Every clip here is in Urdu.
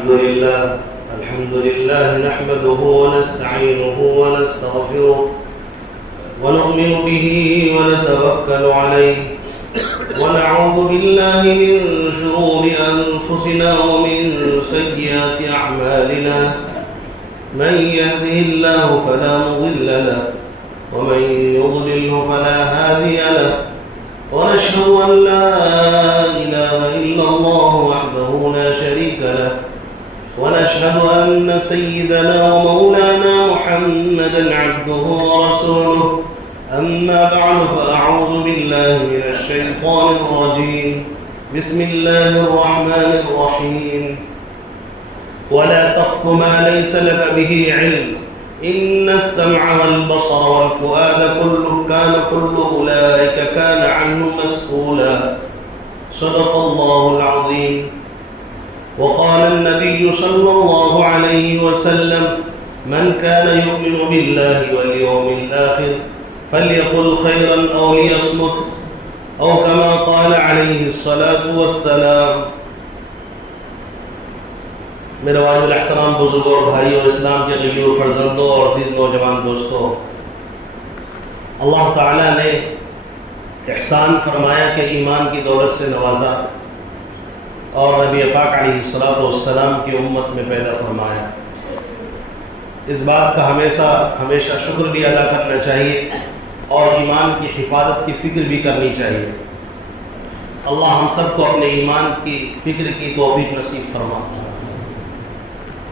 الحمد لله نحمده ونستعينه ونستغفره ونؤمن به ونتوكل عليه ونعوذ بالله من شرور أنفسنا ومن سيئات أعمالنا من يهده الله فلا مضل له ومن يضلله فلا هادي له ونشهد أن لا إله إلا الله وحده لا شريك له ونشهد أن سيدنا ومولانا محمدا عبده ورسوله أما بعد فأعوذ بالله من الشيطان الرجيم بسم الله الرحمن الرحيم ولا تقف ما ليس لك به علم إن السمع والبصر والفؤاد كل أولئك كان عنه مسؤولا صدق الله العظيم. وقال النبي صلى الله عليه وسلم من كان يؤمن بالله واليوم الآخر فليقل خيرا أو ليصمت أو كما قال عليه الصلاة والسلام. میرے واجب الاحترام بزرگوں اور بھائیوں، اسلام کے غیور فرزندوں اور عزیز نوجوان دوستوں، اللہ تعالیٰ نے احسان فرمایا کہ ایمان کی دولت سے نوازا اور نبی پاک علیہ السلام کی امت میں پیدا فرمایا. اس بات کا ہمیشہ شکر بھی ادا کرنا چاہیے اور ایمان کی حفاظت کی فکر بھی کرنی چاہیے. اللہ ہم سب کو اپنے ایمان کی فکر کی توفیق نصیب فرما.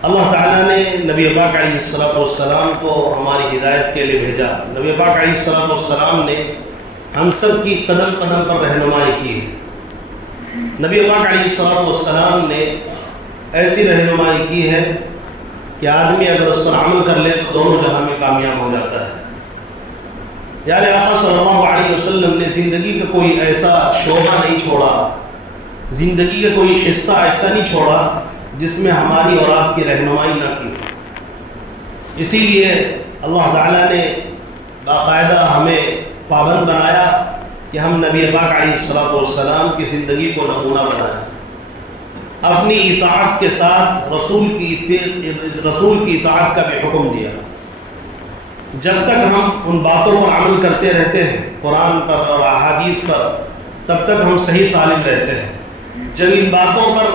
اللہ تعالیٰ نے نبی پاک علیہ السلام کو ہماری ہدایت کے لیے بھیجا. نبی پاک علیہ السلام نے ہم سب کی قدم قدم پر رہنمائی کی. نبی پاک علیہ السلام نے ایسی رہنمائی کی ہے کہ آدمی اگر اس پر عمل کر لے تو دونوں جہاں میں کامیاب ہو جاتا ہے. یعنی آقا صلی اللہ علیہ وسلم نے زندگی کا کوئی ایسا شعبہ نہیں چھوڑا، زندگی کا کوئی حصہ ایسا نہیں چھوڑا جس میں ہماری اور آپ کی رہنمائی نہ کی. اسی لیے اللہ تعالیٰ نے باقاعدہ ہمیں پابند بنایا کہ ہم نبی پاک علیہ السلام کی زندگی کو نمونہ بنائیں. اپنی اطاعت کے ساتھ رسول کی اطاعت کا بھی حکم دیا. جب تک ہم ان باتوں پر عمل کرتے رہتے ہیں، قرآن پر اور احادیث پر، تب تک ہم صحیح سالم رہتے ہیں. جب ان باتوں پر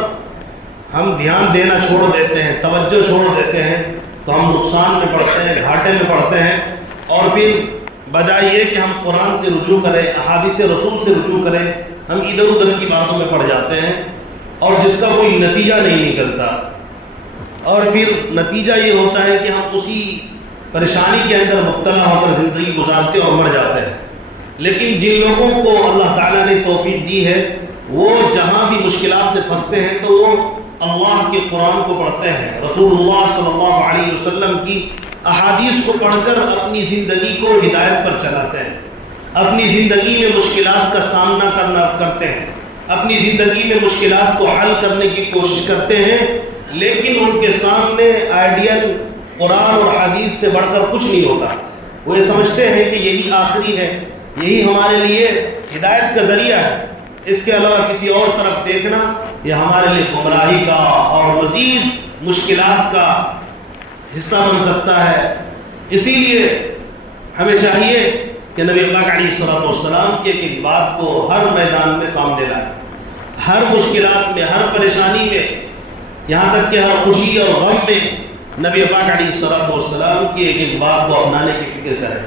ہم دھیان دینا چھوڑ دیتے ہیں، توجہ چھوڑ دیتے ہیں، تو ہم نقصان میں پڑتے ہیں، گھاٹے میں پڑتے ہیں. اور پھر بجائے یہ کہ ہم قرآن سے رجوع کریں، احادیث رسول سے رجوع کریں، ہم ادھر ادھر کی باتوں میں پڑ جاتے ہیں اور جس کا کوئی نتیجہ نہیں نکلتا. اور پھر نتیجہ یہ ہوتا ہے کہ ہم اسی پریشانی کے اندر مبتلا ہو کر زندگی گزارتے اور مر جاتے ہیں. لیکن جن لوگوں کو اللہ تعالیٰ نے توفیق دی ہے، وہ جہاں بھی مشکلات میں پھنستے ہیں تو وہ اللہ کے قرآن کو پڑھتے ہیں، رسول اللہ صلی اللہ علیہ وسلم کی احادیث کو پڑھ کر اپنی زندگی کو ہدایت پر چلاتے ہیں، اپنی زندگی میں مشکلات کا سامنا کرتے ہیں، اپنی زندگی میں مشکلات کو حل کرنے کی کوشش کرتے ہیں. لیکن ان کے سامنے آئیڈیل قرآن اور حدیث سے بڑھ کر کچھ نہیں ہوتا. وہ یہ سمجھتے ہیں کہ یہی آخری ہے، یہی ہمارے لیے ہدایت کا ذریعہ ہے، اس کے علاوہ کسی اور طرف دیکھنا یہ ہمارے لیے گمراہی کا اور مزید مشکلات کا حصہ بن سکتا ہے. اسی لیے ہمیں چاہیے کہ نبی پاک علیہ السلام کی ایک بات کو ہر میدان میں سامنے لائیں، ہر مشکلات میں، ہر پریشانی میں، یہاں تک کہ ہر خوشی اور غم میں نبی پاک علیہ السلام کی ایک بات کو اپنانے کی فکر کریں.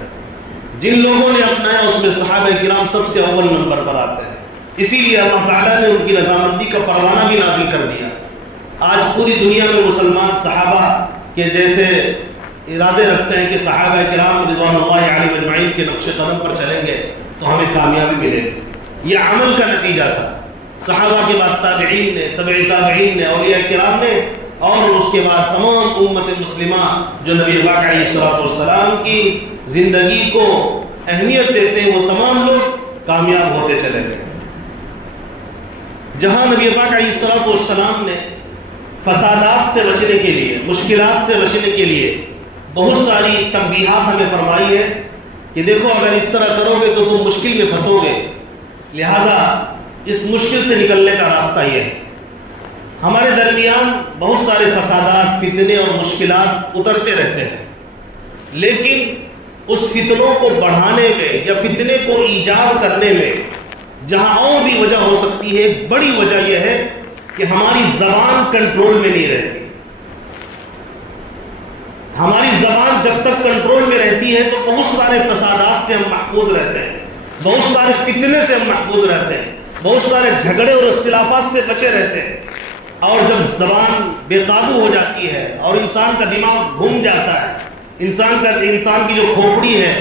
جن لوگوں نے اپنایا اس میں صحابہ کرام سب سے اول نمبر پر آتے ہیں. اسی لیے اللہ تعالیٰ نے ان کی رضامندی کا پروانہ بھی نازل کر دیا. آج پوری دنیا میں مسلمان صحابہ کے جیسے ارادے رکھتے ہیں کہ صحابہ کرام رضوان اللہ علیہم اجمعین کے نقش قدم پر چلیں گے تو ہمیں کامیابی ملے گی. یہ عمل کا نتیجہ تھا. صحابہ کے بعد تابعین نے، تبع تابعین نے، اولیاء کرام نے، اور اس کے بعد تمام امت مسلمہ جو نبی پاک علیہ السلام کی زندگی کو اہمیت دیتے ہیں، وہ تمام لوگ کامیاب ہوتے چلے گئے. جہاں نبی پاک علیہ السلام نے فسادات سے بچنے کے لیے، مشکلات سے بچنے کے لیے بہت ساری تنبیہات ہمیں فرمائی ہے کہ دیکھو اگر اس طرح کرو گے تو تم مشکل میں پھنسو گے، لہذا اس مشکل سے نکلنے کا راستہ یہ ہے. ہمارے درمیان بہت سارے فسادات، فتنے اور مشکلات اترتے رہتے ہیں، لیکن اس فتنوں کو بڑھانے میں یا فتنے کو ایجاد کرنے میں جہاں اور بھی وجہ ہو سکتی ہے، ایک بڑی وجہ یہ ہے کہ ہماری زبان کنٹرول میں نہیں رہتی۔ ہماری زبان جب تک کنٹرول میں رہتی ہے تو بہت سارے فسادات سے ہم محفوظ رہتے ہیں، بہت سارے فتنے سے ہم محفوظ رہتے ہیں، بہت سارے جھگڑے اور اختلافات سے بچے رہتے ہیں۔ اور جب زبان بے قابو ہو جاتی ہے اور انسان کا دماغ گھوم جاتا ہے، انسان کی جو کھوپڑی ہے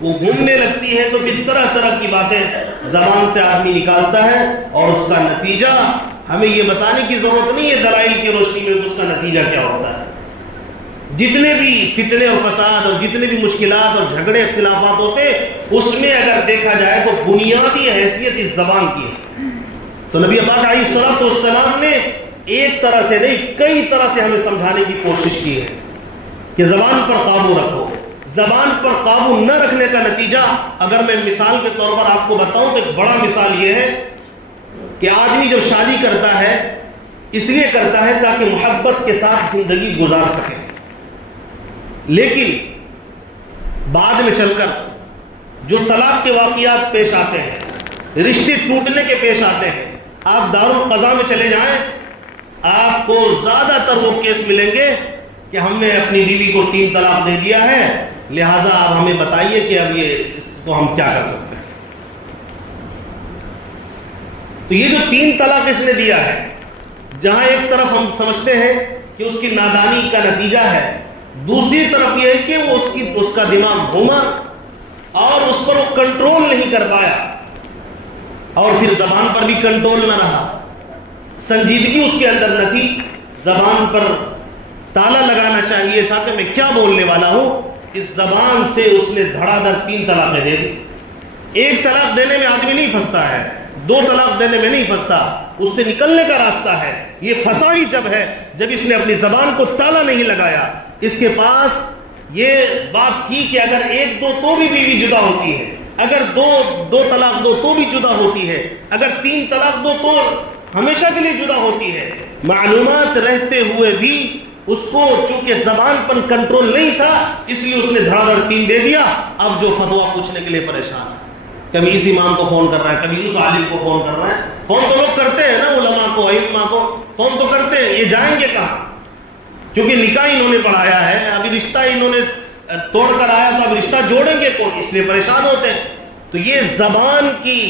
وہ گھومنے لگتی ہے، تو پھر طرح طرح کی باتیں زبان سے آدمی نکالتا ہے، اور اس کا نتیجہ ہمیں یہ بتانے کی ضرورت نہیں ہے دلائل کی روشنی میں اس کا نتیجہ کیا ہوتا ہے۔ جتنے بھی فتنے اور فساد اور جتنے بھی مشکلات اور جھگڑے اختلافات ہوتے، اس میں اگر دیکھا جائے تو بنیادی حیثیت اس زبان کی ہے۔ تو نبی پاک علیہ الصلوۃ والسلام نے ایک طرح سے نہیں، کئی طرح سے ہمیں سمجھانے کی کوشش کی ہے کہ زبان پر قابو رکھو۔ زبان پر قابو نہ رکھنے کا نتیجہ اگر میں مثال کے طور پر آپ کو بتاؤں تو ایک بڑا مثال یہ ہے کہ آدمی جب شادی کرتا ہے اس لیے کرتا ہے تاکہ محبت کے ساتھ زندگی گزار سکے، لیکن بعد میں چل کر جو طلاق کے واقعات پیش آتے ہیں، رشتے ٹوٹنے کے پیش آتے ہیں، آپ دارالقضاء میں چلے جائیں، آپ کو زیادہ تر وہ کیس ملیں گے کہ ہم نے اپنی بیوی کو 3 طلاق دے دیا ہے، لہٰذا آپ ہمیں بتائیے کہ اب اس کو ہم کیا کر سکتے ہیں۔ تو یہ جو 3 طلاق اس نے دیا ہے، جہاں ایک طرف ہم سمجھتے ہیں کہ اس کی نادانی کا نتیجہ ہے، دوسری طرف یہ ہے کہ وہ اس کا دماغ گھوما اور اس پر وہ کنٹرول نہیں کر پایا، اور پھر زبان پر بھی کنٹرول نہ رہا، سنجیدگی اس کے اندر نہ تھی، زبان پر تالا لگانا چاہیے تھا کہ میں کیا بولنے والا ہوں، اس زبان سے اس نے دھڑا دھڑ 3 طلاقیں دے دی۔ ایک طلاق دینے میں آدمی نہیں پھنستا ہے، 2 طلاق دینے میں نہیں پھنستا، اس سے نکلنے کا راستہ ہے۔ یہ پھنسا ہی جب ہے جب اس نے اپنی زبان کو تالا نہیں لگایا۔ اس کے پاس یہ بات تھی کہ اگر 1 2 تو بھی بیوی جدا ہوتی ہے، اگر دو طلاق دو تو بھی جدا ہوتی ہے، اگر 3 طلاق دو تو ہمیشہ کے لیے جدا ہوتی ہے۔ معلومات رہتے ہوئے بھی اس کو چونکہ زبان پر کنٹرول نہیں تھا، اس لیے اس نے دھڑا دھڑ 3 دے دیا۔ اب جو فتویٰ پوچھنے کے لیے پریشان ہے، کبھی اس امام کو فون کر رہا ہے، کبھی اس عالم کو فون کر رہا ہے۔ فون تو لوگ کرتے ہیں نا، علماء کو، ائمہ کو فون تو کرتے ہیں، یہ جائیں گے کہاں؟ کیونکہ نکاح انہوں نے پڑھایا ہے، ابھی رشتہ انہوں نے توڑ کر آیا تو اب رشتہ جوڑیں گے کون، اس لیے پریشان ہوتے ہیں۔ تو یہ زبان کی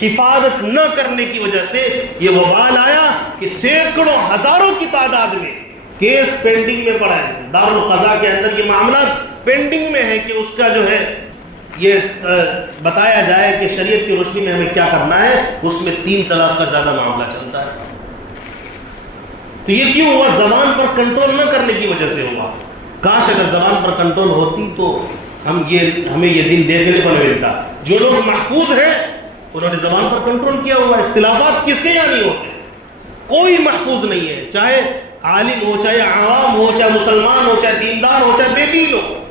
حفاظت نہ کرنے کی وجہ سے یہ وبال آیا کہ سینکڑوں ہزاروں کی تعداد میں کیس پینڈنگ میں پڑا ہے۔ دارالقضاء کے اندر یہ معاملات پینڈنگ میں ہے کہ اس کا جو ہے یہ بتایا جائے کہ شریعت کی روشنی میں ہمیں کیا کرنا ہے، اس میں 3 طلاق کا زیادہ معاملہ چلتا ہے۔ تو یہ کیوں ہوا؟ زبان پر کنٹرول نہ کرنے کی وجہ سے ہوا۔ کاش اگر زبان پر کنٹرول ہوتی تو ہمیں یہ دن دیکھنے کو نہ ملتا۔ جو لوگ محفوظ ہیں انہوں نے زبان پر کنٹرول کیا ہوا۔ اختلافات کس کے یہاں نہیں ہوتے، کوئی محفوظ نہیں ہے، چاہے عالم ہو، چاہے عوام ہو، چاہے مسلمان ہو، چاہے دیندار ہو، چاہے بے دین ہو،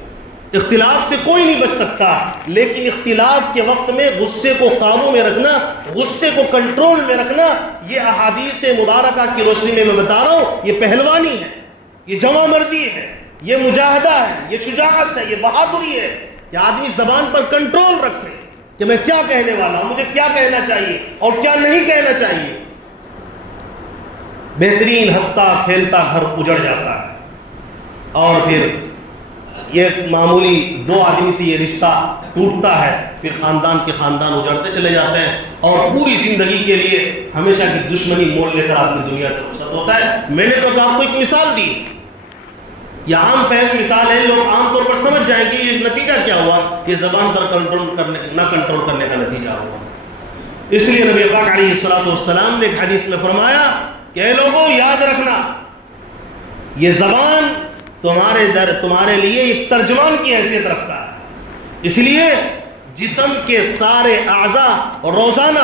اختلاف سے کوئی نہیں بچ سکتا۔ لیکن اختلاف کے وقت میں غصے کو قابو میں رکھنا، غصے کو کنٹرول میں رکھنا، یہ احادیث مبارکہ کی روشنی میں بتا رہا ہوں، یہ پہلوانی ہے، یہ جواں مردی ہے، یہ مجاہدہ ہے، یہ شجاعت ہے، یہ بہادری ہے کہ آدمی زبان پر کنٹرول رکھے کہ میں کیا کہنے والا ہوں، مجھے کیا کہنا چاہیے اور کیا نہیں کہنا چاہیے۔ بہترین ہنستا کھیلتا گھر اجڑ جاتا ہے، اور پھر یہ معمولی 2 آدمی سے یہ رشتہ ٹوٹتا ہے، پھر خاندان کے خاندان اجڑتے چلے جاتے ہیں، اور پوری زندگی کے لیے ہمیشہ کی دشمنی مول لے کر آدمی دنیا سے رخصت ہوتا ہے۔ میں نے تو آپ کو ایک مثال دی، یہ عام فہم مثال ہے، لوگ عام طور پر سمجھ جائیں کہ یہ نتیجہ کیا ہوا، یہ زبان پر کنٹرول کرنے کا نتیجہ ہوا۔ اس لیے نبی پاک علیہ الصلوۃ والسلام نے ایک حدیث میں فرمایا کہ اے لوگوں یاد رکھنا، یہ زبان تمہارے لیے ایک ترجمان کی حیثیت رکھتا ہے۔ اس لیے جسم کے سارے اعضاء روزانہ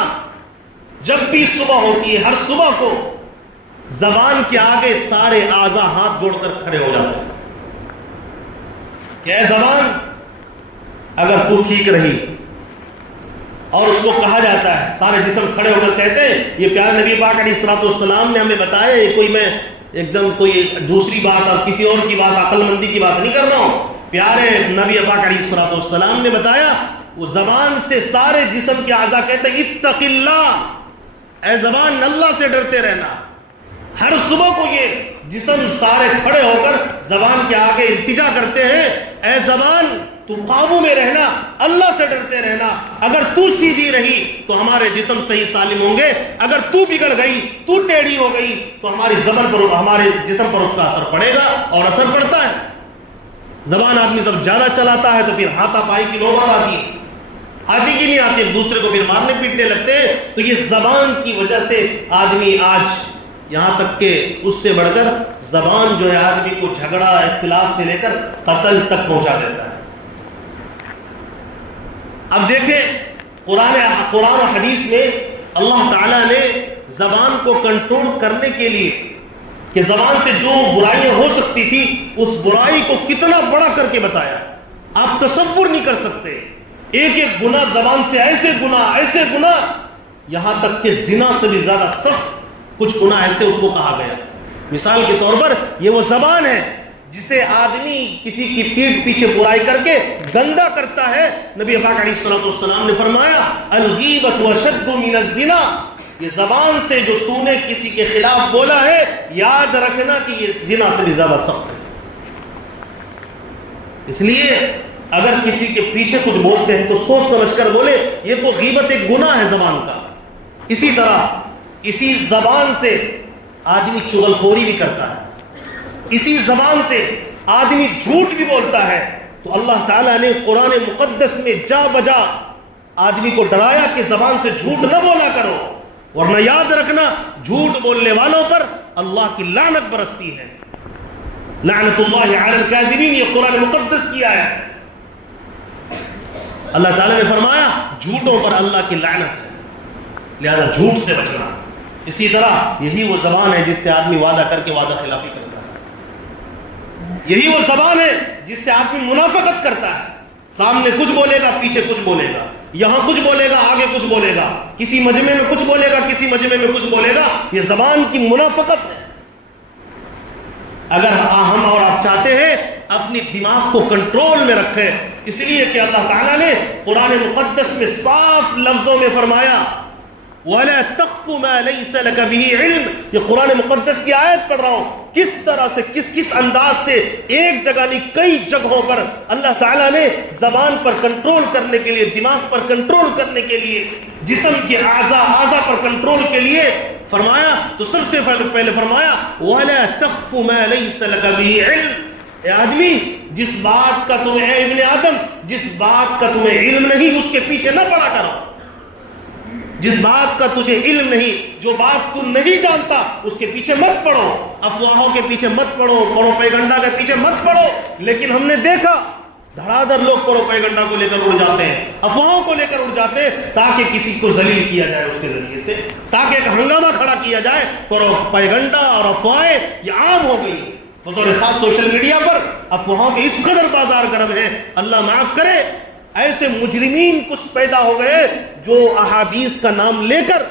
جب بھی صبح ہوتی ہے، ہر صبح کو زبان کے آگے سارے اعضاء ہاتھ جوڑ کر کھڑے ہو جاتے ہیں کہ اے زبان، اگر تو ٹھیک رہی اور اس کو کہا جاتا ہے، سارے جسم کھڑے ہو کر کہتے ہیں یہ پیارے نبی پاک علیہ الصلوۃ والسلام نے ہمیں بتایا، یہ کوئی میں ایک دم کوئی دوسری بات اور کسی اور کی بات، عقل مندی کی بات نہیں کر رہا ہوں، پیارے نبی پاک علیہ الصلوۃ والسلام نے بتایا۔ وہ زبان سے سارے جسم کے اعضاء کہتے ہیں اتق اللہ، اے زبان اللہ سے ڈرتے رہنا۔ ہر صبح کو یہ جسم سارے کھڑے ہو کر زبان کے آگے التجا کرتے ہیں، اے زبان تو قابو میں رہنا، اللہ سے ڈرتے رہنا، اگر تو سیدھی رہی تو ہمارے جسم صحیح سالم ہوں گے، اگر تو بگڑ گئی، تو ٹیڑھی ہو گئی تو ہماری زبان پر، ہمارے جسم پر اس کا اثر پڑے گا، اور اثر پڑتا ہے۔ زبان آدمی جب زیادہ چلاتا ہے تو پھر ہاتھا پائی کی نوبت آتی ہے، آتی کی نہیں آتی، ایک دوسرے کو پھر مارنے پیٹنے لگتے ہیں۔ تو یہ زبان کی وجہ سے آدمی آج یہاں تک کہ اس سے بڑھ کر زبان جو ہے آدمی کو جھگڑا اختلاف سے لے کر قتل تک پہنچا دیتا ہے۔ اب دیکھیں قرآن و حدیث میں اللہ تعالیٰ نے زبان کو کنٹرول کرنے کے لیے کہ زبان سے جو برائیاں ہو سکتی تھی اس برائی کو کتنا بڑا کر کے بتایا، آپ تصور نہیں کر سکتے۔ ایک ایک گناہ زبان سے، ایسے گناہ یہاں تک کہ زنا سے بھی زیادہ سخت کچھ گناہ ایسے اس کو کہا گیا۔ مثال کے طور پر یہ وہ زبان ہے جسے آدمی کسی کی پیٹھ پیچھے برائی کر کے گندا کرتا ہے۔ نبی پاک علیہ الصلوۃ والسلام نے فرمایا الغیبۃ اشد من الزنا، یہ زبان سے جو تو نے کسی کے خلاف بولا ہے یاد رکھنا کہ یہ زنا سے بھی زیادہ سخت ہے۔ اس لیے اگر کسی کے پیچھے کچھ بولتے ہیں تو سوچ سمجھ کر بولے، یہ تو غیبت ایک گناہ ہے زبان کا۔ اسی طرح اسی زبان سے آدمی چغل خوری بھی کرتا ہے، اسی زبان سے آدمی جھوٹ بھی بولتا ہے۔ تو اللہ تعالیٰ نے قرآن مقدس میں جا بجا آدمی کو ڈرایا کہ زبان سے جھوٹ نہ بولا کرو، ورنہ یاد رکھنا جھوٹ بولنے والوں پر اللہ کی لعنت برستی ہے۔ لعنت اللہ علی الکاذبین، یہ قرآن مقدس کی آیت ہے۔ اللہ تعالیٰ نے فرمایا جھوٹوں پر اللہ کی لعنت ہے، لہذا جھوٹ سے بچنا۔ اسی طرح یہی وہ زبان ہے جس سے آدمی وعدہ کر کے وعدہ خلافی کرتا ہے، یہی وہ زبان ہے جس سے آدمی منافقت کرتا ہے، سامنے کچھ بولے گا پیچھے کچھ بولے گا، یہاں کچھ بولے گا آگے کچھ بولے گا، کسی مجمع میں کچھ بولے گا کسی مجمع میں کچھ بولے گا۔ یہ زبان کی منافقت ہے۔ اگر ہم اور آپ چاہتے ہیں اپنی دماغ کو کنٹرول میں رکھیں، اس لیے کہ اللہ تعالیٰ نے قرآن مقدس میں صاف لفظوں میں فرمایا وَلَا تَقْفُ مَا لَيْسَ لَكَ بِهِ عِلْمٍ، یہ قرآن مقدس کی آیت پڑھ رہا ہوں، کس طرح سے کس انداز سے ایک جگہ نہیں کئی جگہوں پر اللہ تعالیٰ نے زبان پر کنٹرول کرنے کے لیے، دماغ پر کنٹرول کرنے کے لیے، جسم کے اعضاء پر کنٹرول کے لیے فرمایا۔ تو سب سے پہلے فرمایا وَلَا تَقْفُ مَا لَيْسَ لَكَ بِهِ عِلْمٍ، اے آدمی جس بات کا تمہیں، اے ابن آدم جس بات کا تمہیں علم نہیں اس کے پیچھے نہ پڑا کرو، جس بات کا تجھے علم نہیں، جو بات تم نہیں جانتا اس کے پیچھے مت پڑو، افواہوں کے پیچھے مت پڑو، پروپیگنڈا کے پیچھے مت پڑو۔ لیکن ہم نے دیکھا دھڑا دھڑ لوگ پروپیگنڈا کو لے کر اڑ جاتے ہیں، افواہوں کو لے کر اڑ جاتے ہیں تاکہ کسی کو ذلیل کیا جائے اس کے ذریعے سے، تاکہ ایک ہنگامہ کھڑا کیا جائے۔ پروپیگنڈا اور افواہیں یہ عام ہو گئی، بطور خاص سوشل میڈیا پر افواہوں کے اس قدر بازار گرم ہے، اللہ معاف کرے۔ ایسے مجرمین کچھ پیدا ہو گئے جو احادیث کا نام لے کر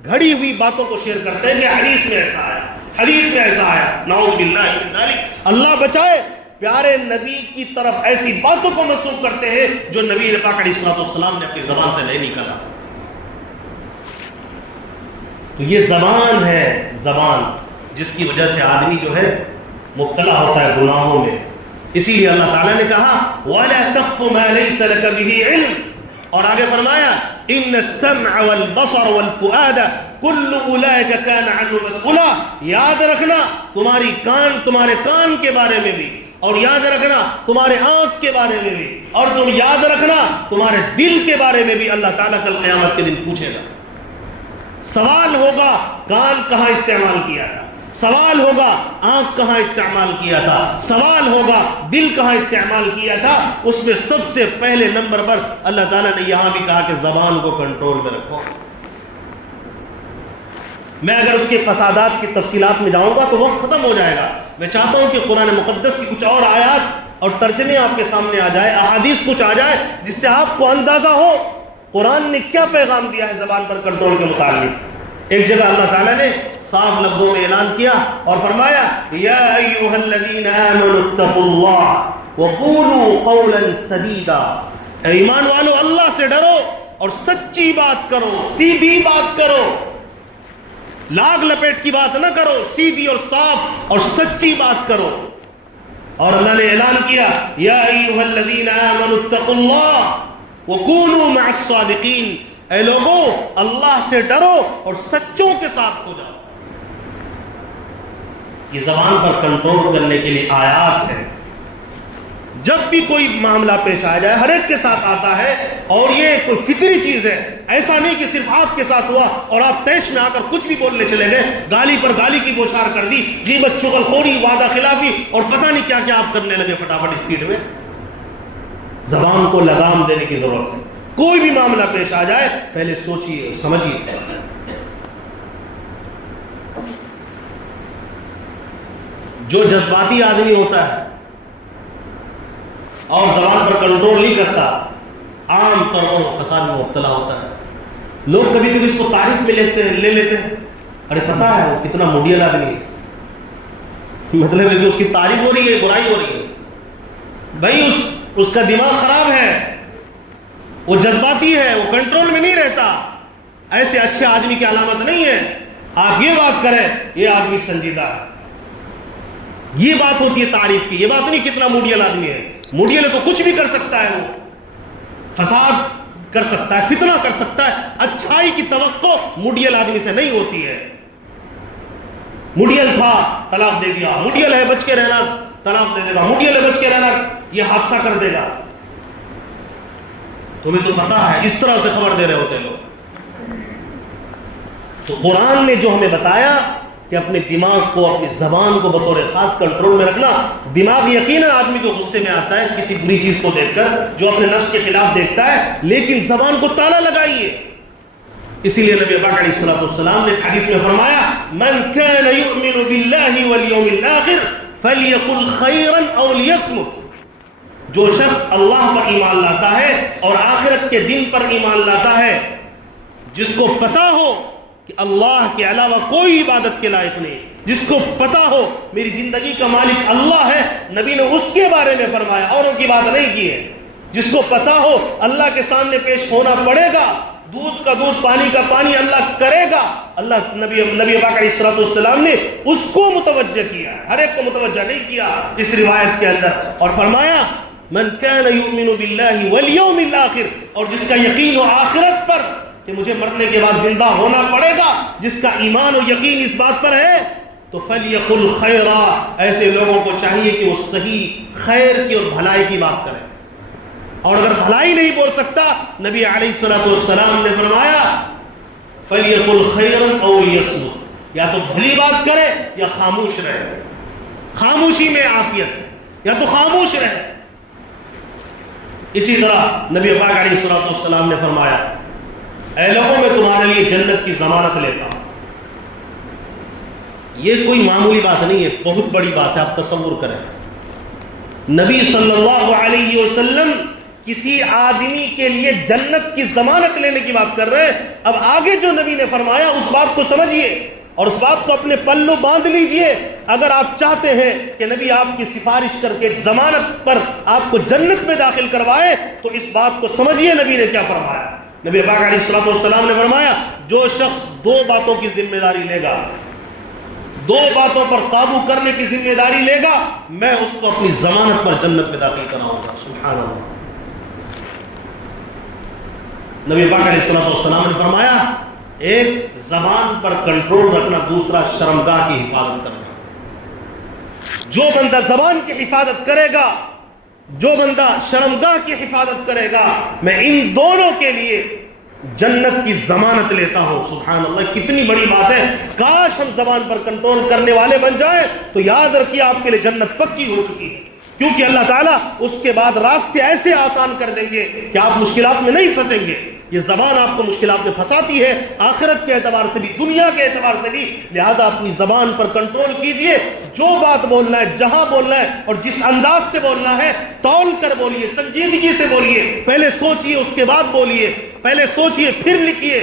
گھڑی ہوئی باتوں کو شیئر کرتے ہیں کہ حدیث میں ایسا آیا، حدیث میں ایسا آیا، نعوذ باللہ من ذلک، اللہ بچائے۔ پیارے نبی کی طرف ایسی باتوں کو منسوب کرتے ہیں جو نبی پاک علیہ الصلوۃ والسلام نے اپنی زبان سے نہیں نکالا۔ تو یہ زبان ہے، زبان جس کی وجہ سے آدمی جو ہے مبتلا ہوتا ہے گناہوں میں۔ اسی لیے اللہ تعالیٰ نے کہا وَلَا تَقْفُ مَا لَيْسَ لَكَ بِهِ عِلْمٍ، اور آگے فرمایا إِنَّ السَّمْعَ وَالْبَصَرَ وَالْفُؤَادَ كُلُّ أُولَئِكَ كَانَ عَنْهُ مَسْئُولًا، یاد رکھنا تمہارے کان کے بارے میں بھی، اور یاد رکھنا تمہارے آنکھ کے بارے میں بھی، اور تم یاد رکھنا تمہارے دل کے بارے میں بھی اللہ تعالیٰ کل قیامت کے دن پوچھے گا۔ سوال ہوگا کان کہاں استعمال کیا تھا، سوال ہوگا آنکھ کہاں استعمال کیا تھا، سوال ہوگا دل کہاں استعمال کیا تھا۔ اس میں سب سے پہلے نمبر پر اللہ تعالیٰ نے یہاں بھی کہا کہ زبان کو کنٹرول میں رکھو۔ میں اگر اس کے فسادات کی تفصیلات میں جاؤں گا تو وقت ختم ہو جائے گا۔ میں چاہتا ہوں کہ قرآن مقدس کی کچھ اور آیات اور ترجمے آپ کے سامنے آ جائے، احادیث کچھ آ جائے جس سے آپ کو اندازہ ہو قرآن نے کیا پیغام دیا ہے زبان پر کنٹرول کے متعلق؟ ایک جگہ اللہ تعالیٰ نے صاف لفظوں میں اعلان کیا اور فرمایا یا ایھا الذین آمنوا اتقوا اللہ وقولوا قولا سدیدا، اے ایمان والو اللہ سے ڈرو اور سچی بات کرو، سیدھی بات کرو، لاگ لپیٹ کی بات نہ کرو، سیدھی اور صاف اور سچی بات کرو۔ اور اللہ نے اعلان کیا یا ایھا الذین آمنوا اتقوا اللہ وکونوا مع الصادقین، اے لوگوں اللہ سے ڈرو اور سچوں کے ساتھ ہو جاؤ۔ یہ زبان پر کنٹرول کرنے کے لیے آیات ہے۔ جب بھی کوئی معاملہ پیش آ جائے، ہر ایک کے ساتھ آتا ہے، اور یہ کوئی فطری چیز ہے، ایسا نہیں کہ صرف آپ کے ساتھ ہوا اور آپ تیش میں آ کر کچھ بھی بولنے چلے گئے، گالی پر گالی کی بوچھار کر دی، غیبت چغل خوری وعدہ خلافی اور پتہ نہیں کیا کیا آپ کرنے لگے فٹافٹ اسپیڈ میں۔ زبان کو لگام دینے کی ضرورت ہے۔ کوئی بھی معاملہ پیش آ جائے پہلے سوچیے سمجھیے۔ جو جذباتی آدمی ہوتا ہے اور زبان پر کنٹرول نہیں کرتا، عام طور پر فساد میں مبتلا ہوتا ہے۔ لوگ کبھی کبھی اس کو تعریف میں لے لیتے ہیں، ارے پتہ ہے وہ کتنا موڈیل آدمی ہے، مطلب ہے کہ اس کی تعریف ہو رہی ہے، برائی ہو رہی ہے۔ بھائی اس کا دماغ خراب ہے، وہ جذباتی ہے، وہ کنٹرول میں نہیں رہتا، ایسے اچھے آدمی کی علامت نہیں ہے۔ آپ یہ بات کریں یہ آدمی سنجیدہ ہے، یہ بات ہوتی ہے تعریف کی، یہ بات نہیں کتنا موڈیل آدمی ہے۔ موڈیل تو کچھ بھی کر سکتا ہے، وہ فساد کر سکتا ہے، فتنہ کر سکتا ہے، اچھائی کی توقع موڈیل آدمی سے نہیں ہوتی ہے۔ موڈیل تھا طلاق دے دیا، موڈیل ہے بچ کے رہنا طلاق دے دے گا، موڈیل ہے بچ کے رہنا یہ حادثہ کر دے گا۔ تمہیں تو پتا ہے، اس طرح سے خبر دے رہے ہوتے لوگ۔ تو قرآن نے جو ہمیں بتایا کہ اپنے دماغ کو، اپنی زبان کو بطور خاص کنٹرول میں رکھنا۔ دماغ یقیناً آدمی کو غصے میں آتا ہے کسی بری چیز کو دیکھ کر جو اپنے نفس کے خلاف دیکھتا ہے، لیکن زبان کو تالا لگائیے۔ اسی لیے نبی پاک علیہ الصلوۃ والسلام نے حدیث میں فرمایا من كان يؤمن بالله واليوم الآخر فليقل خيرا او ليصمت۔ جو شخص اللہ پر ایمان لاتا ہے اور آخرت کے دن پر ایمان لاتا ہے، جس کو پتا ہو کہ اللہ کے علاوہ کوئی عبادت کے لائق نہیں، جس کو پتا ہو میری زندگی کا مالک اللہ ہے، نبی نے اس کے بارے میں فرمایا، اوروں کی بات نہیں کی ہے۔ جس کو پتا ہو اللہ کے سامنے پیش ہونا پڑے گا، دودھ کا دودھ پانی کا پانی اللہ کرے گا، اللہ نبی پاک علیہ الصلوۃ والسلام نے اس کو متوجہ کیا، ہر ایک کو متوجہ نہیں کیا اس روایت کے اندر، اور فرمایا من كان يؤمن بالله واليوم الآخر، اور جس کا یقین ہو آخرت پر کہ مجھے مرنے کے بعد زندہ ہونا پڑے گا، جس کا ایمان اور یقین اس بات پر ہے، تو فلیقل خیرا، ایسے لوگوں کو چاہیے کہ وہ صحیح خیر کی اور بھلائی کی بات کریں۔ اور اگر بھلائی نہیں بول سکتا، نبی علیہ الصلوۃ والسلام نے فرمایا فلیقل خیرا او لیصمت، یا تو بھلی بات کرے یا خاموش رہے۔ خاموشی میں عافیت ہے، یا تو خاموش رہے۔ اسی طرح نبی پاک علیہ الصلوۃ والسلام نے فرمایا اے لوگوں میں تمہارے لیے جنت کی ضمانت لیتا ہوں۔ یہ کوئی معمولی بات نہیں ہے، بہت بڑی بات ہے، آپ تصور کریں۔ نبی صلی اللہ علیہ وسلم کسی آدمی کے لیے جنت کی ضمانت لینے کی بات کر رہے ہیں۔ اب آگے جو نبی نے فرمایا اس بات کو سمجھیے اور اس بات کو اپنے پلوں باندھ لیجئے۔ اگر آپ چاہتے ہیں کہ نبی آپ کی سفارش کر کے ضمانت پر آپ کو جنت میں داخل کروائے تو اس بات کو سمجھیے نبی نے کیا فرمایا۔ نبی پاک علیہ الصلوۃ والسلام نے فرمایا جو شخص دو باتوں کی ذمہ داری لے گا، دو باتوں پر قابو کرنے کی ذمہ داری لے گا، میں اس کو اپنی ضمانت پر جنت میں داخل کراؤں گا۔ سبحان اللہ۔ نبی پاک علیہ الصلوۃ والسلام نے فرمایا ایک زبان پر کنٹرول رکھنا، دوسرا شرمگاہ کی حفاظت کرنا۔ جو بندہ زبان کی حفاظت کرے گا، جو بندہ شرمگاہ کی حفاظت کرے گا، میں ان دونوں کے لیے جنت کی ضمانت لیتا ہوں۔ سبحان اللہ، کتنی بڑی بات ہے۔ کاش ہم زبان پر کنٹرول کرنے والے بن جائیں تو یاد رکھیے آپ کے لیے جنت پکی ہو چکی ہے، کیونکہ اللہ تعالیٰ اس کے بعد راستے ایسے آسان کر دیں گے کہ آپ مشکلات میں نہیں پھنسیں گے۔ یہ زبان آپ کو مشکلات میں پھنساتی ہے، آخرت کے اعتبار سے بھی، دنیا کے اعتبار سے بھی، لہذا اپنی زبان پر کنٹرول کیجئے۔ جو بات بولنا ہے، جہاں بولنا ہے اور جس انداز سے بولنا ہے، تول کر بولیے، سنجیدگی سے بولیے، پہلے سوچئے اس کے بعد بولیے۔ پہلے سوچئے پھر لکھیے.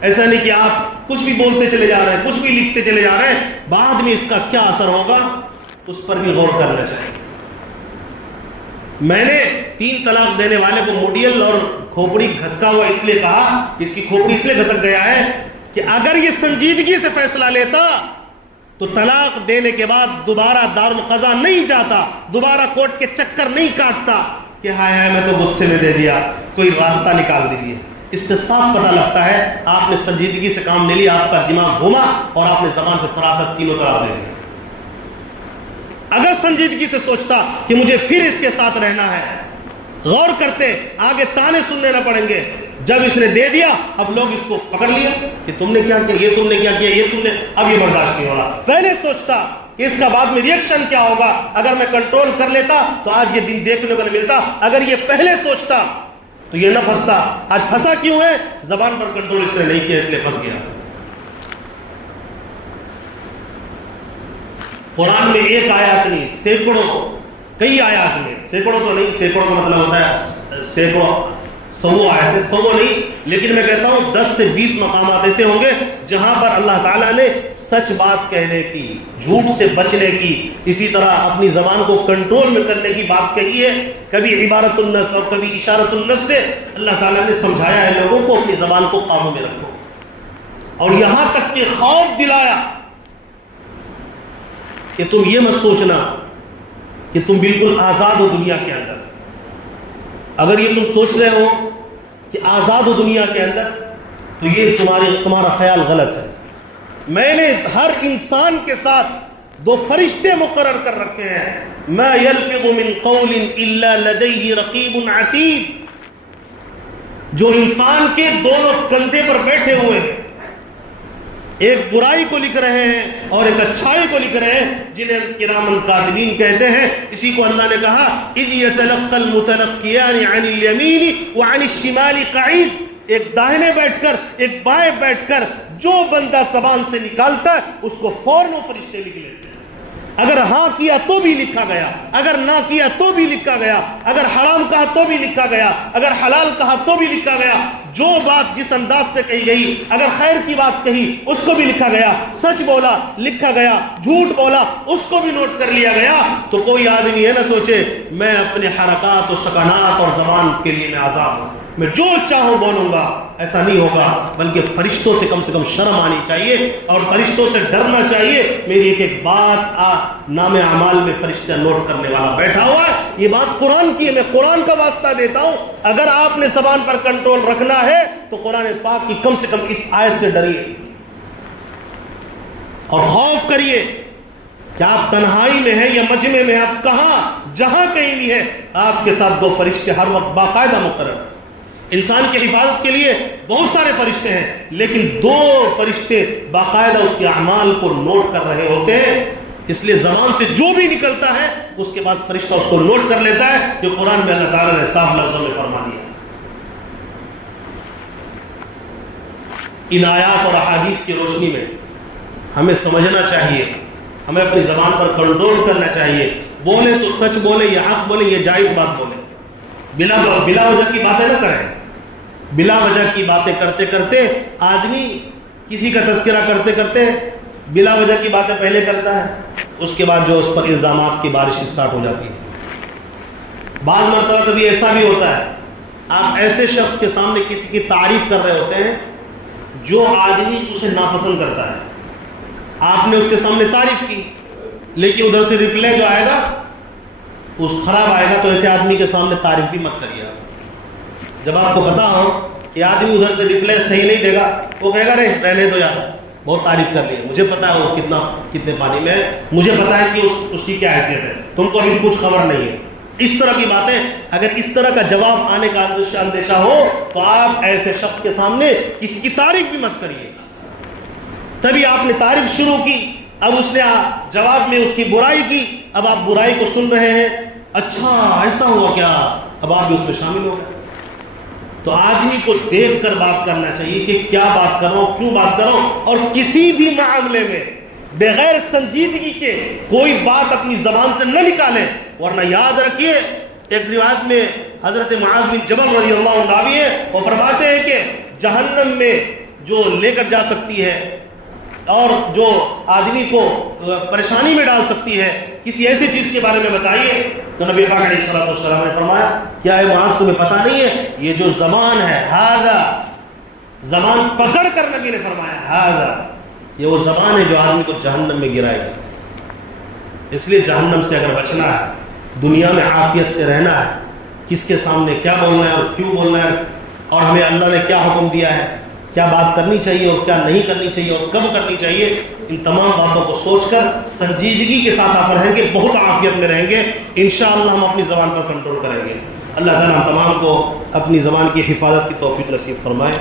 ایسا نہیں کہ آپ کچھ بھی بولتے چلے جا رہے ہیں, کچھ بھی لکھتے چلے جا رہے ہیں, بعد میں اس کا کیا اثر ہوگا اس پر بھی غور کرنا چاہیے. میں نے 3 طلاق دینے والے کو موڈیل اور کھوپڑی گھسکا ہوا اس لیے کہا, اس کی کھوپڑی اس لیے گھسک گیا ہے کہ اگر یہ سنجیدگی سے فیصلہ لیتا تو طلاق دینے کے بعد دوبارہ دارالقضا نہیں جاتا, دوبارہ کورٹ کے چکر نہیں کاٹتا کہ ہائے ہائے میں تو غصے میں دے دیا, کوئی راستہ نکال دیجیے. اس سے صاف پتہ لگتا ہے آپ نے سنجیدگی سے کام لے لیا, آپ کا دماغ گھوما اور آپ نے زبان سے تراتا 3 طلاق دے دیا. اگر سنجیدگی سے سوچتا کہ مجھے پھر اس کے ساتھ رہنا ہے, غور کرتے, آگے تانے سننے نہ پڑیں گے. جب اس نے دے دیا اب لوگ اس کو پکڑ لیا کہ تم نے کیا کیا, یہ تم نے کیا کیا, یہ تم نے, اب یہ برداشت نہیں ہو رہا. پہلے سوچتا کہ اس کا بعد میں ریئیکشن کیا ہوگا, اگر میں کنٹرول کر لیتا تو آج یہ دن دیکھنے کو نہیں ملتا. اگر یہ پہلے سوچتا تو یہ نہ پھنستا. آج پھنسا کیوں ہے؟ زبان پر کنٹرول اس نے نہیں کیا, اس لیے پھنس گیا. قرآن میں ایک آیات نہیں, سینکڑوں, کئی آیات میں, سینکڑوں تو نہیں, سینکڑوں کا مطلب ہوتا ہے سینکڑوں, 100 آیتیں, 100 نہیں, لیکن میں کہتا ہوں 10 سے 20 مقامات ایسے ہوں گے جہاں پر اللہ تعالیٰ نے سچ بات کہنے کی, جھوٹ سے بچنے کی, اسی طرح اپنی زبان کو کنٹرول میں کرنے کی بات کہی ہے. کبھی عبارت النص اور کبھی اشارت النص سے اللہ تعالیٰ نے سمجھایا ہے لوگوں کو اپنی زبان کو قابو میں رکھو, اور یہاں تک کہ خوف دلایا کہ تم یہ مت سوچنا کہ تم بالکل آزاد ہو دنیا کے اندر. اگر یہ تم سوچ رہے ہو کہ آزاد ہو دنیا کے اندر تو یہ تمہارا خیال غلط ہے. میں نے ہر انسان کے ساتھ 2 فرشتے مقرر کر رکھے ہیں, ما يلفظ من قول الا لديه رقیب عتید, جو انسان کے دونوں کندھے پر بیٹھے ہوئے ہیں, ایک برائی کو لکھ رہے ہیں اور ایک اچھائی کو لکھ رہے ہیں, جنہیں کرام کاتبین کہتے ہیں. اسی کو اللہ نے کہا اذ يتلقى المتلقيان عن اليمين وعن الشمال قعيد, ایک داہنے بیٹھ کر ایک بائیں بیٹھ کر جو بندہ زبان سے نکالتا ہے اس کو فوراً فرشتے لکھ لیتے ہیں. اگر ہاں کیا تو بھی لکھا گیا, اگر نہ کیا تو بھی لکھا گیا, اگر حرام کہا تو بھی لکھا گیا, اگر حلال کہا تو بھی لکھا گیا. جو بات جس انداز سے کہی گئی, اگر خیر کی بات کہی اس کو بھی لکھا گیا, سچ بولا لکھا گیا, جھوٹ بولا اس کو بھی نوٹ کر لیا گیا. تو کوئی آدمی یہ نہ سوچے میں اپنے حرکات و سکنات اور زبان کے لیے میں آزاد ہوں, میں جو چاہوں بولوں گا. ایسا نہیں ہوگا, بلکہ فرشتوں سے کم شرم آنی چاہیے اور فرشتوں سے ڈرنا چاہیے. میری ایک بات نام اعمال میں فرشتہ نوٹ کرنے والا بیٹھا ہوا ہے, یہ بات قرآن کی ہے, میں قرآن کا واسطہ دیتا ہوں. اگر آپ نے زبان پر کنٹرول رکھنا ہے تو قرآن پاک کی کم سے کم اس آیت سے ڈریے اور خوف کریے کہ آپ تنہائی میں ہیں یا مجمع میں, آپ کہاں جہاں کہیں بھی ہیں, آپ کے ساتھ 2 فرشتے ہر وقت باقاعدہ مقرر. انسان کی حفاظت کے لیے بہت سارے فرشتے ہیں, لیکن 2 فرشتے باقاعدہ اس کے اعمال کو نوٹ کر رہے ہوتے ہیں. اس لیے زبان سے جو بھی نکلتا ہے اس کے بعد فرشتہ اس کو نوٹ کر لیتا ہے, جو قرآن میں اللہ تعالیٰ نے صاف لفظوں میں فرما دیا. ان آیات اور احادیث کی روشنی میں ہمیں سمجھنا چاہیے, ہمیں اپنی زبان پر کنٹرول کرنا چاہیے. بولے تو سچ بولے, یہ حق بولے, یہ جائز بات بولے, بلا وجہ کی باتیں نہ کریں. بلا وجہ کی باتیں کرتے کرتے آدمی کسی کا تذکرہ کرتے کرتے بلا وجہ کی باتیں پہلے کرتا ہے, اس کے بعد جو اس پر الزامات کی بارش سٹارٹ ہو جاتی ہے. بعض مرتبہ کبھی ایسا بھی ہوتا ہے آپ ایسے شخص کے سامنے کسی کی تعریف کر رہے ہوتے ہیں جو آدمی اسے ناپسند کرتا ہے, آپ نے اس کے سامنے تعریف کی, لیکن ادھر سے ریپلے جو آئے گا اس خراب آئے گا. تو ایسے آدمی کے سامنے تعریف بھی مت کریے. جب آپ کو پتا ہو کہ آدمی ادھر سے ریپلے صحیح نہیں دے گا, وہ کہے گا رہنے دو یار, بہت تعریف کر لی ہے, مجھے پتا ہے وہ کتنے پانی میں ہے, مجھے پتا ہے کہ اس کی کیا حیثیت ہے, تم کو ابھی کچھ خبر نہیں ہے. اس طرح کی باتیں, اگر اس طرح کا جواب آنے کا اندیشہ ہو تو آپ ایسے شخص کے سامنے کسی کی تعریف بھی مت کریے. تبھی آپ نے تعریف شروع کی, اب اس نے جواب میں اس کی برائی کی, اب آپ برائی کو سن رہے ہیں, اچھا ایسا ہوا کیا, اب آپ بھی اس میں شامل ہو گئے. تو آدمی کو دیکھ کر بات کرنا چاہیے کہ کیا بات کر رہا ہوں, کیوں بات کر رہا ہوں, اور کسی بھی معاملے میں بغیر سنجیدگی کے کوئی بات اپنی زبان سے نہ نکالیں, ورنہ یاد رکھیے ایک روایت میں حضرت معاذ بن جبل رضی اللہ عنہ راوی ہے، وہ فرماتے ہیں کہ جہنم میں جو لے کر جا سکتی ہے اور جو آدمی کو پریشانی میں ڈال سکتی ہے، کسی ایسی چیز کے بارے میں بتائیے. تو نبی پاک علیہ الصلوۃ والسلام نے فرمایا کیا ہے معاذ تمہیں پتہ نہیں ہے یہ جو زبان ہے، ہذا زبان پکڑ کر نبی نے فرمایا ہذا، یہ وہ زبان ہے جو آدمی کو جہنم میں گرائے گی. اس لیے جہنم سے اگر بچنا ہے، دنیا میں عافیت سے رہنا ہے، کس کے سامنے کیا بولنا ہے اور کیوں بولنا ہے، اور ہمیں اللہ نے کیا حکم دیا ہے، کیا بات کرنی چاہیے اور کیا نہیں کرنی چاہیے اور کب کرنی چاہیے، ان تمام باتوں کو سوچ کر سنجیدگی کے ساتھ آپ رہیں گے، بہت عافیت میں رہیں گے. انشاءاللہ ہم اپنی زبان پر کنٹرول کریں گے. اللہ تعالیٰ ہم تمام کو اپنی زبان کی حفاظت کی توفیق نصیب فرمائے.